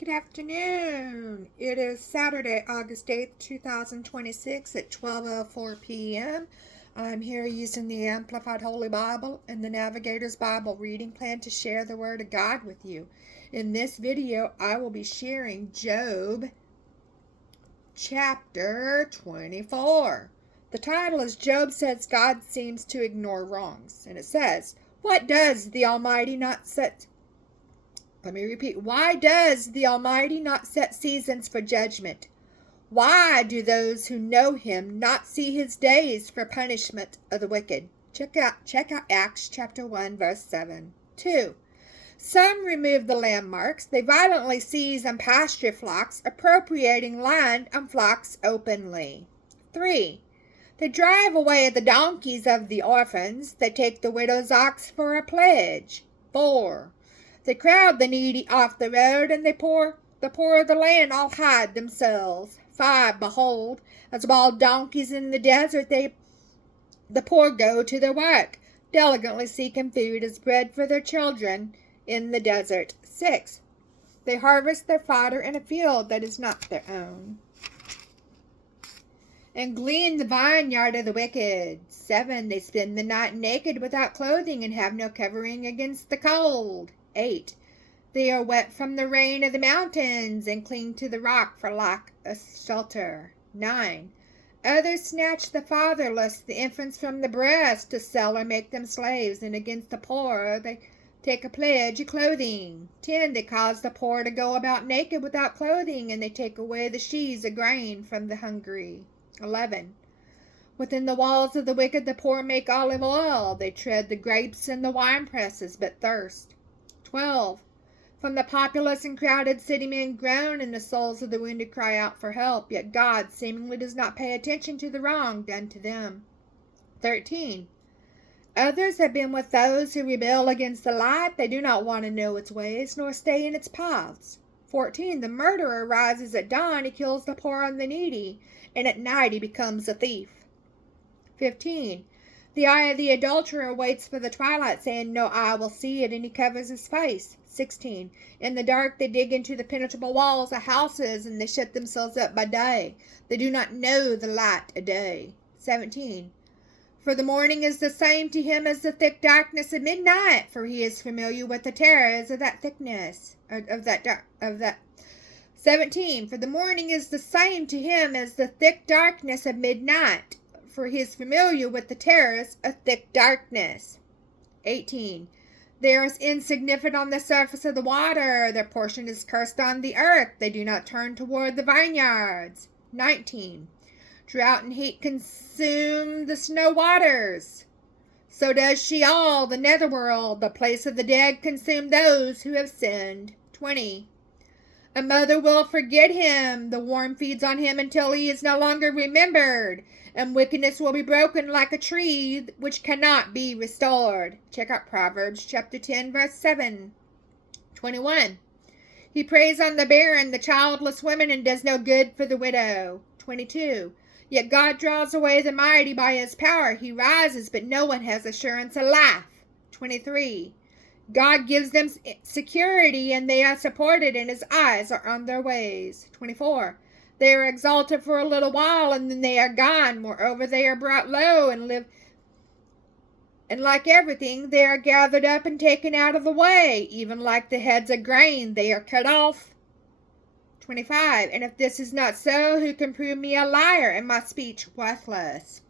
Good afternoon. It is Saturday, August 8th, 2026 at 12:04 p.m. I'm here using the Amplified Holy Bible and the Navigator's Bible reading plan to share the Word of God with you. In this video, I will be sharing Job chapter 24. The title is Job Says God Seems to Ignore Wrongs, and it says, What does the Almighty not set Let me repeat. Why does the Almighty not set seasons for judgment? Why do those who know him not see his days for punishment of the wicked? Check out Acts chapter 1, verse 7. 2. Some remove the landmarks. They violently seize and pasture flocks, appropriating land and flocks openly. 3. They drive away the donkeys of the orphans. They take the widow's ox for a pledge. 4. They crowd the needy off the road, and the poor of the land all hide themselves. 5. Behold, as wild donkeys in the desert, the poor go to their work, diligently seeking food as bread for their children in the desert. 6. They harvest their fodder in a field that is not their own, and glean the vineyard of the wicked. 7. They spend the night naked without clothing and have no covering against the cold. 8. They are wet from the rain of the mountains and cling to the rock for lack of shelter. 9. Others snatch the fatherless, the infants from the breast, to sell or make them slaves, and against the poor they take a pledge of clothing. 10. They cause the poor to go about naked without clothing, and they take away the sheaves of grain from the hungry. 11. Within the walls of the wicked the poor make olive oil. They tread the grapes in the wine presses, but thirst. 12. From the populous and crowded city men groan, and the souls of the wounded cry out for help, yet God seemingly does not pay attention to the wrong done to them. 13. Others have been with those who rebel against the light. They do not want to know its ways, nor stay in its paths. 14. The murderer rises at dawn. He kills the poor and the needy, and at night he becomes a thief. 15. The eye of the adulterer waits for the twilight, saying, No eye will see it, and he covers his face. 16. In the dark they dig into the penetrable walls of houses, and they shut themselves up by day. They do not know the light of day. 17. For the morning is the same to him as the thick darkness of midnight, for he is familiar with the terrors of that thickness, of that 17. For the morning is the same to him as the thick darkness of midnight, for he is familiar with the terrors of thick darkness. 18. They are insignificant on the surface of the water. Their portion is cursed on the earth. They do not turn toward the vineyards. 19. Drought and heat consume the snow waters. So does Sheol, the netherworld, the place of the dead, consume those who have sinned. 20. A mother will forget him. The worm feeds on him until he is no longer remembered, and wickedness will be broken like a tree which cannot be restored. Check out Proverbs chapter 10, verse 7. 21. He preys on the barren, the childless women, and does no good for the widow. 22. Yet God draws away the mighty by his power. He rises, but no one has assurance of life. 23. God gives them security, and they are supported, and his eyes are on their ways. 24. They are exalted for a little while, and then they are gone. Moreover, they are brought low and live. And like everything, they are gathered up and taken out of the way. Even like the heads of grain, they are cut off. 25. And if this is not so, who can prove me a liar and my speech worthless?